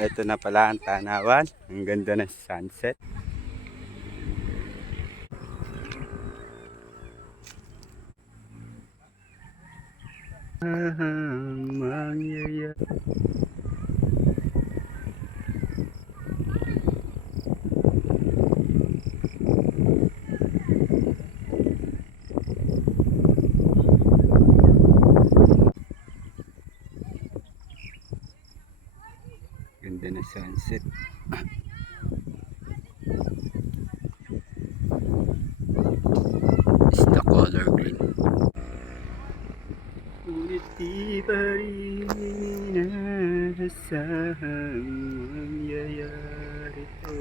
ito na pala ang tanawan. Ang ganda ng sunset. Mangyayari. Ganda na sunset. Is the color green. Ngunit di pa rin inasahang mangyayari to.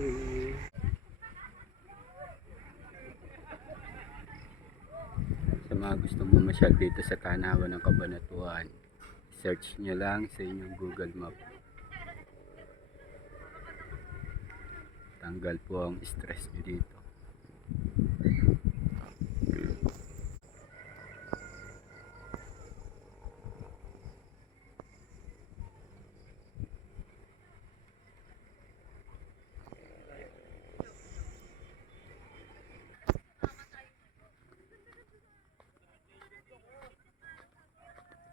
Sa mga gustong mamasyal dito sa Tanawan ng Cabanatuan, search nyo lang sa inyong Google Map. Tanggal po ang stress nyo dito.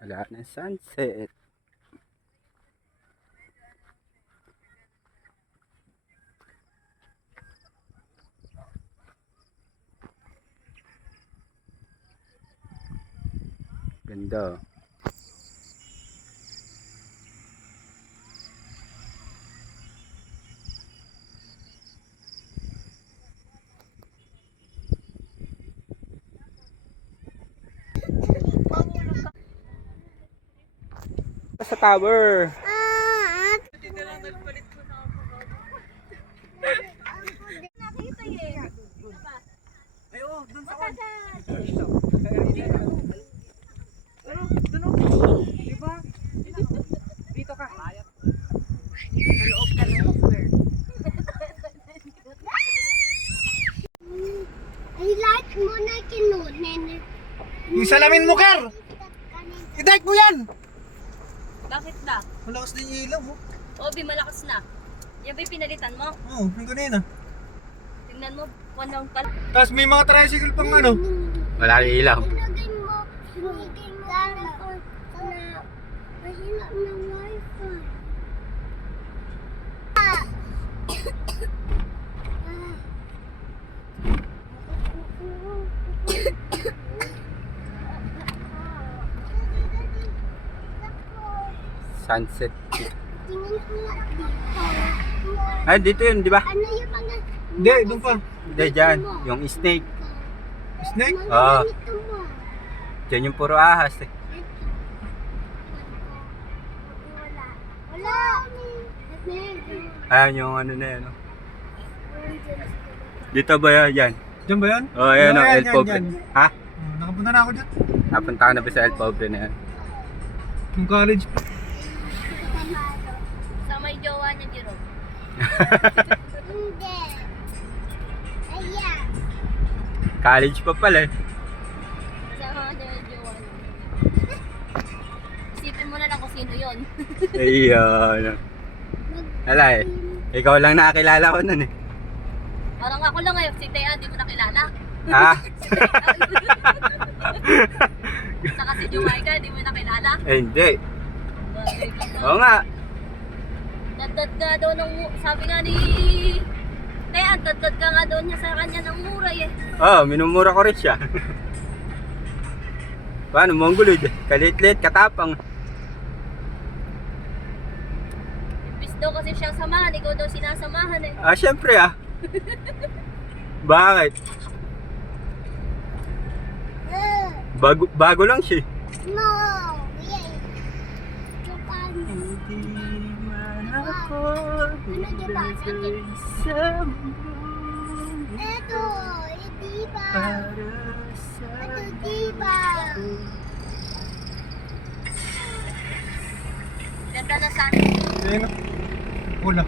Wala na sunset. Ganda. Sa tower. Dito ka. Sa loob ka ng square. I like mo na kinunin. Yung salamin mo, Ker! I-dark mo yan! Bakit ba? Malakas din yung ilaw, oh. Obi, malakas na. Yan ba yung pinalitan mo? Oo, yung kanina. Tingnan mo, panahon pa. Tapos may mga tricycle pang ano. Wala rin ilaw. Ilagay mo lang ako na mahina ng wifi. Sunset. Tingin ko nga dito. Ay, dito yun, di ba? Ano yung mga... Hindi, doon pa. Hindi, dyan. Yung snake. Snake? Oo. Ganito mo. Dyan yung puro ahas eh. Wala. Wala. Ayan yung ano na yan. Oh. Dito ba yan? Yan. Diyan ba yan? Oh, ayan Oo, ang yan, El yan, Pobre. yan. Ha? Oh, nakapunta na ako dyan. Napunta ka na ba sa El Pobre na yan? Yung college pa. Sa may jowa niya, Jerome. Hindi. Ayan. College pa pala eh. Kasama ka niya yung jowa niya. Isipin mo na lang kung sino yun. Ayun. Wala eh. Ikaw lang nakakilala ko nun eh. Parang ako lang ngayon, si Thea, di mo nakilala. Ha? Saka si Jumaika, di mo nakilala. Eh, hindi. Bagay ka na. Oo nga. Dadad nga daw ng, sabi nga ni Thea, dadad ka nga daw niya sa kanya ng muray eh. Oo, minumura ko rin siya. Paano, Mongoloid eh. Kalit-lit, katapang. Imbis daw kasi siyang samahan, ikaw daw sinasamahan eh. Ah, syempre ah. Bakit? Bago lang siya. No. Yay. Japan. Hindi man ako diba? ibigay sa mundo Eto. Diba? para sa Ito diba? Ganda na sana. Ayun o. Pula.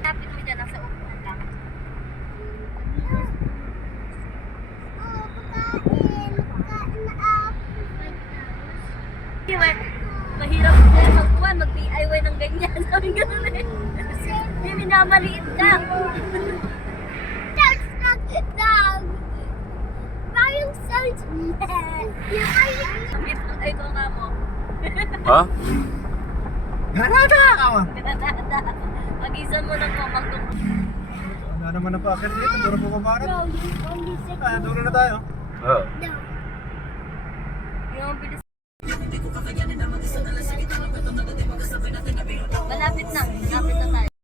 Kapit mo dyan, nasa upuan lang. Oh, pagkain. Pagkain na apple. Anyway, mahirap magkuhan, kang ganyan. Sabi gano'n eh. May minamaliit ka. That's not the dog. Parang search. Ito nga mo. Ha? Ganada ka mo. Pag-isan mo ng komang doon. Ano naman na pa akin dito? Duro po kumarat. No, you only said Ah, dulo na tayo. Oo. no.